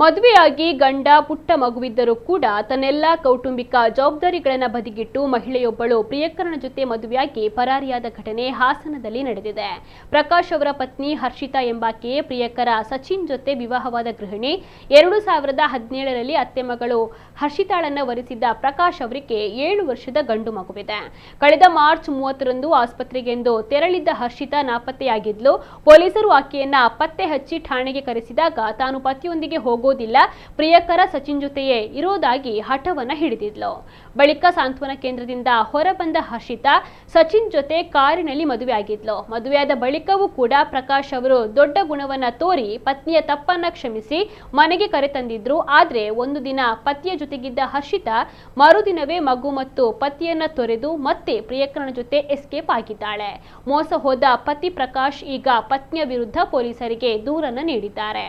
ಮದುವೆಯಾಗಿ ಗಂಡ ಪುಟ್ಟ ಮಗುವಿದ್ದರೂ ಕೂಡ ತನ್ನೆಲ್ಲ ಕೌಟುಂಬಿಕ ಜವಾಬ್ದಾರಿಗಳನ್ನು ಬದಿಗಿಟ್ಟು ಮಹಿಳೆಯೊಬ್ಬಳು ಪ್ರಿಯಕರನ ಜೊತೆ ಮದುವೆಯಾಗಿ ಪರಾರಿಯಾದ ಘಟನೆ ಹಾಸನದಲ್ಲಿ ನಡೆದಿದೆ. ಪ್ರಕಾಶ್ ಅವರ ಪತ್ನಿ ಹರ್ಷಿತಾ ಎಂಬಾಕೆಯೇ ಪ್ರಿಯಕರ ಸಚಿನ್ ಜೊತೆ ವಿವಾಹವಾದ ಗೃಹಿಣಿ. 2017ರಲ್ಲಿ ಅತ್ತೆ ಮಗಳು ಹರ್ಷಿತಾಳನ್ನ ವರಿಸಿದ್ದ ಪ್ರಕಾಶ್ ಅವರಿಗೆ 7 ವರ್ಷದ ಗಂಡು ಮಗುವಿದೆ. ಕಳೆದ ಮಾರ್ಚ್ 30ರಂದು ಆಸ್ಪತ್ರೆಗೆಂದು ತೆರಳಿದ್ದ ಹರ್ಷಿತಾ ನಾಪತ್ತೆಯಾಗಿದ್ಲು. ಪೊಲೀಸರು ಆಕೆಯನ್ನ ಪತ್ತೆ ಹಚ್ಚಿ ಠಾಣೆಗೆ ಕರೆಸಿದಾಗ ತಾನು ಪತಿಯೊಂದಿಗೆ ಹೋಗೋದಿಲ್ಲ, ಪ್ರಿಯಕರ ಸಚಿನ್ ಜೊತೆಯೇ ಇರೋದಾಗಿ ಹಠವನ್ನ ಹಿಡಿದಿದ್ಲು. ಬಳಿಕ ಸಾಂತ್ವನ ಕೇಂದ್ರದಿಂದ ಹೊರಬಂದ ಹರ್ಷಿತಾ ಸಚಿನ್ ಜೊತೆ ಕಾರಿನಲ್ಲಿ ಮದುವೆಯಾಗಿದ್ಲು. ಮದುವೆಯಾದ ಬಳಿಕವೂ ಕೂಡ ಪ್ರಕಾಶ್ ಅವರು ದೊಡ್ಡ ಗುಣವನ್ನ ತೋರಿ ಪತ್ನಿಯ ತಪ್ಪನ್ನ ಕ್ಷಮಿಸಿ ಮನೆಗೆ ಕರೆತಂದಿದ್ರು. ಆದ್ರೆ ಒಂದು ದಿನ ಪತಿಯ ಜೊತೆಗಿದ್ದ ಹರ್ಷಿತಾ ಮರುದಿನವೇ ಮಗು ಮತ್ತು ಪತಿಯನ್ನ ತೊರೆದು ಮತ್ತೆ ಪ್ರಿಯಕರನ ಜೊತೆ ಎಸ್ಕೇಪ್ ಆಗಿದ್ದಾಳೆ. ಮೋಸ ಹೋದ ಪತಿ ಪ್ರಕಾಶ್ ಈಗ ಪತ್ನಿಯ ವಿರುದ್ಧ ಪೊಲೀಸರಿಗೆ ದೂರನ್ನ ನೀಡಿದ್ದಾರೆ.